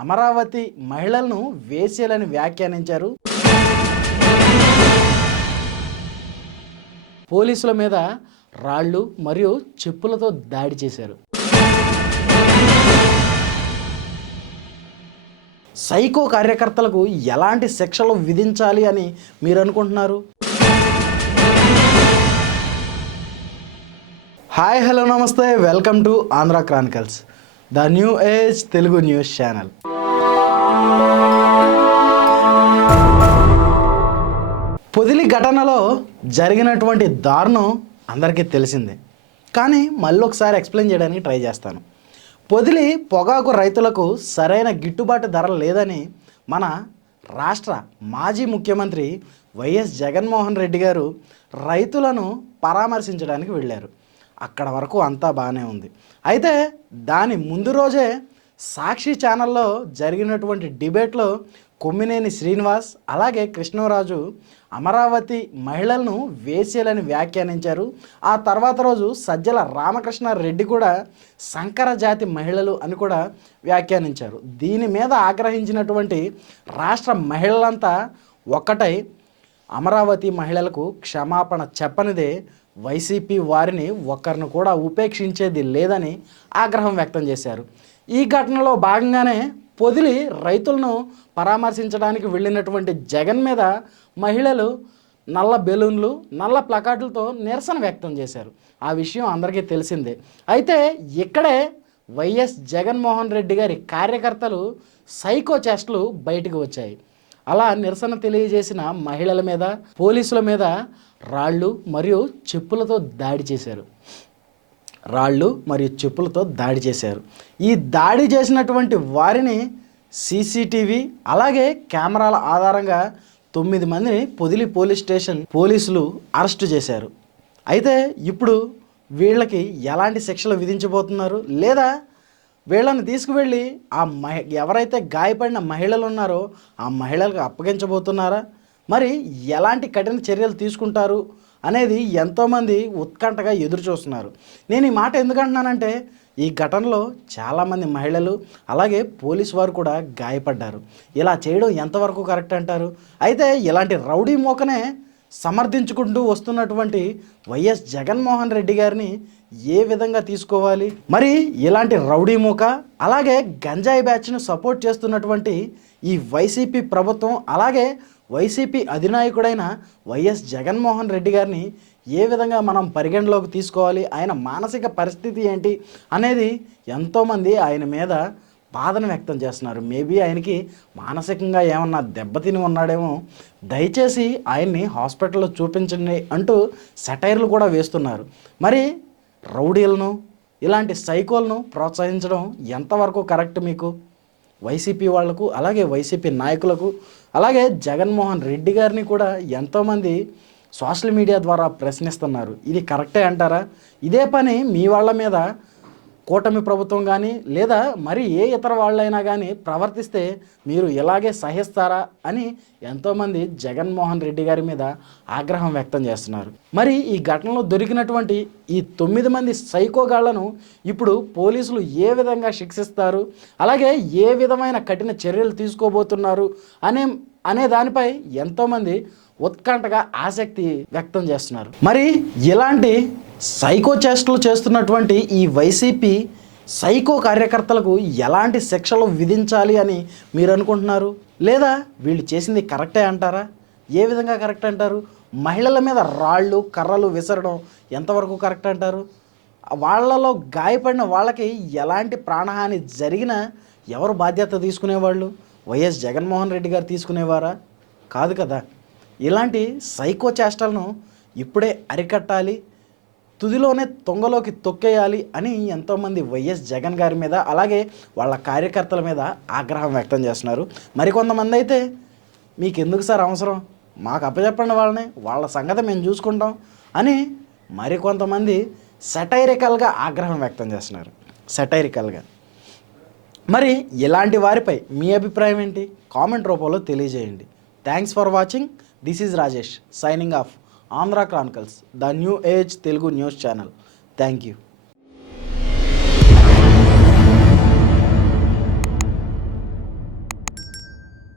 అమరావతి మహిళలను వేశ్యలని వ్యాఖ్యానించారు. పోలీసుల మీద రాళ్ళు మరియు చెప్పులతో దాడి చేశారు. సైకో కార్యకర్తలకు ఎలాంటి శిక్షలు విధించాలి అని మీరు అనుకుంటున్నారు? హాయ్, హలో, నమస్తే, welcome to Andhra Chronicles, the new age Telugu news channel. Podili ఘటనలో జరిగినటువంటి దారుణం అందరికీ తెలిసిందే, కానీ మళ్ళీ ఒకసారి ఎక్స్ప్లెయిన్ చేయడానికి ట్రై చేస్తాను. పొదిలి పొగాకు రైతులకు సరైన గిట్టుబాటు ధర లేదని మన రాష్ట్ర మాజీ ముఖ్యమంత్రి వైఎస్ జగన్మోహన్ రెడ్డి గారు రైతులను పరామర్శించడానికి వెళ్ళారు. అక్కడ వరకు అంతా బాగానే ఉంది. అయితే దాని ముందు రోజే సాక్షి ఛానల్లో జరిగినటువంటి డిబేట్లో కొమ్మినేని శ్రీనివాస్ అలాగే కృష్ణరాజు అమరావతి మహిళలను వేశ్యలని వ్యాఖ్యానించారు. ఆ తర్వాత రోజు సజ్జల రామకృష్ణారెడ్డి కూడా సంకర జాతి మహిళలు అని కూడా వ్యాఖ్యానించారు. దీని మీద ఆగ్రహించినటువంటి రాష్ట్ర మహిళలంతా ఒక్కటై అమరావతి మహిళలకు క్షమాపణ చెప్పనిదే వైసీపీ వారిని ఒక్కరిని కూడా ఉపేక్షించేది లేదని ఆగ్రహం వ్యక్తం చేశారు. ఈ ఘటనలో భాగంగానే పొదిలి రైతులను పరామర్శించడానికి వెళ్ళినటువంటి జగన్ మీద మహిళలు నల్ల బెలూన్లు, నల్ల ప్లకార్డులతో నిరసన వ్యక్తం చేశారు. ఆ విషయం అందరికీ తెలిసిందే. అయితే ఇక్కడే వైఎస్ జగన్మోహన్ రెడ్డి గారి కార్యకర్తలు సైకో చేష్టలు బయటకు వచ్చాయి. అలా నిరసన తెలియజేసిన మహిళల మీద పోలీసుల మీద రాళ్ళు మరియు చెప్పులతో దాడి చేశారు. ఈ దాడి చేసినటువంటి వారిని సీసీటీవీ అలాగే కెమెరాల ఆధారంగా 9 మందిని పొదిలి పోలీస్ స్టేషన్ పోలీసులు అరెస్టు చేశారు. అయితే ఇప్పుడు వీళ్ళకి ఎలాంటి శిక్షలు విధించబోతున్నారు, లేదా వీళ్ళని తీసుకువెళ్ళి ఎవరైతే గాయపడిన మహిళలు ఉన్నారో ఆ మహిళలకు అప్పగించబోతున్నారా, మరి ఎలాంటి కఠిన చర్యలు తీసుకుంటారు అనేది ఎంతోమంది ఉత్కంఠగా ఎదురు చూస్తున్నారు. నేను ఈ మాట ఎందుకంటున్నానంటే ఈ ఘటనలో చాలామంది మహిళలు అలాగే పోలీసు వారు కూడా గాయపడ్డారు. ఇలా చేయడం ఎంతవరకు కరెక్ట్ అంటారు? అయితే ఇలాంటి రౌడీ మోకనే సమర్థించుకుంటూ వస్తున్నటువంటి వైఎస్ జగన్మోహన్ రెడ్డి గారిని ఏ విధంగా తీసుకోవాలి? మరి ఇలాంటి రౌడీ మోక అలాగే గంజాయి బ్యాచ్ను సపోర్ట్ చేస్తున్నటువంటి ఈ వైసీపీ ప్రభుత్వం అలాగే వైసీపీ అధినాయకుడైన వైఎస్ జగన్మోహన్ రెడ్డి గారిని ఏ విధంగా మనం పరిగణలోకి తీసుకోవాలి, ఆయన మానసిక పరిస్థితి ఏంటి అనేది ఎంతోమంది ఆయన మీద బాధను వ్యక్తం చేస్తున్నారు. మేబీ ఆయనకి మానసికంగా ఏమన్నా దెబ్బతిని ఉన్నాడేమో, దయచేసి ఆయన్ని హాస్పిటల్లో చూపించండి అంటూ సెటైర్లు కూడా వేస్తున్నారు. మరి రౌడీలను ఇలాంటి సైకోలను ప్రోత్సహించడం ఎంతవరకు కరెక్ట్ మీకు? వైసీపీ వాళ్లకు అలాగే వైసీపీ నాయకులకు అలాగే జగన్మోహన్ రెడ్డి గారిని కూడా ఎంతోమంది సోషల్ మీడియా ద్వారా ప్రశ్నిస్తున్నారు. ఇది కరెక్టే అంటారా? ఇదే పని మీ వాళ్ళ మీద కూటమి ప్రభుత్వం కానీ లేదా మరి ఏ ఇతర వాళ్ళైనా కానీ ప్రవర్తిస్తే మీరు ఇలాగే సహిస్తారా అని ఎంతోమంది జగన్మోహన్ రెడ్డి గారి మీద ఆగ్రహం వ్యక్తం చేస్తున్నారు. మరి ఈ ఘటనలో దొరికినటువంటి ఈ 9 మంది సైకోగాళ్లను ఇప్పుడు పోలీసులు ఏ విధంగా శిక్షిస్తారు, అలాగే ఏ విధమైన కఠిన చర్యలు తీసుకోబోతున్నారు అనే దానిపై ఎంతోమంది ఉత్కంఠగా ఆసక్తి వ్యక్తం చేస్తున్నారు. మరి ఇలాంటి సైకో చేష్టలు చేస్తున్నటువంటి ఈ వైసీపీ సైకో కార్యకర్తలకు ఎలాంటి శిక్షలు విధించాలి అని మీరు అనుకుంటున్నారు? లేదా వీళ్ళు చేసింది కరెక్టే అంటారా? ఏ విధంగా కరెక్ట్ అంటారు? మహిళల మీద రాళ్ళు కర్రలు విసరడం ఎంతవరకు కరెక్ట్ అంటారు? వాళ్ళలో గాయపడిన వాళ్ళకి ఎలాంటి ప్రాణహాని జరిగినా ఎవరు బాధ్యత తీసుకునేవాళ్ళు? వైఎస్ జగన్మోహన్ రెడ్డి గారు తీసుకునేవారా? కాదు కదా. ఇలాంటి సైకో చేష్టలను ఇప్పుడే అరికట్టాలి, తుదిలోనే తొంగలోకి తొక్కేయాలి అని ఎంతోమంది వైఎస్ జగన్ గారి మీద అలాగే వాళ్ళ కార్యకర్తల మీద ఆగ్రహం వ్యక్తం చేస్తున్నారు. మరికొంతమంది అయితే మీకు ఎందుకు సార్ అవసరం, మాకు అప్పచెప్పండి వాళ్ళని, వాళ్ళ సంగతి మేము చూసుకుంటాం అని మరికొంతమంది సెటైరికల్గా ఆగ్రహం వ్యక్తం చేస్తున్నారు. సెటైరికల్గా మరి ఇలాంటి వారిపై మీ అభిప్రాయం ఏంటి? కామెంట్ రూపంలో తెలియజేయండి. Thanks for watching. This is Rajesh signing off Andhra Chronicles, the new age Telugu news channel. Thank you.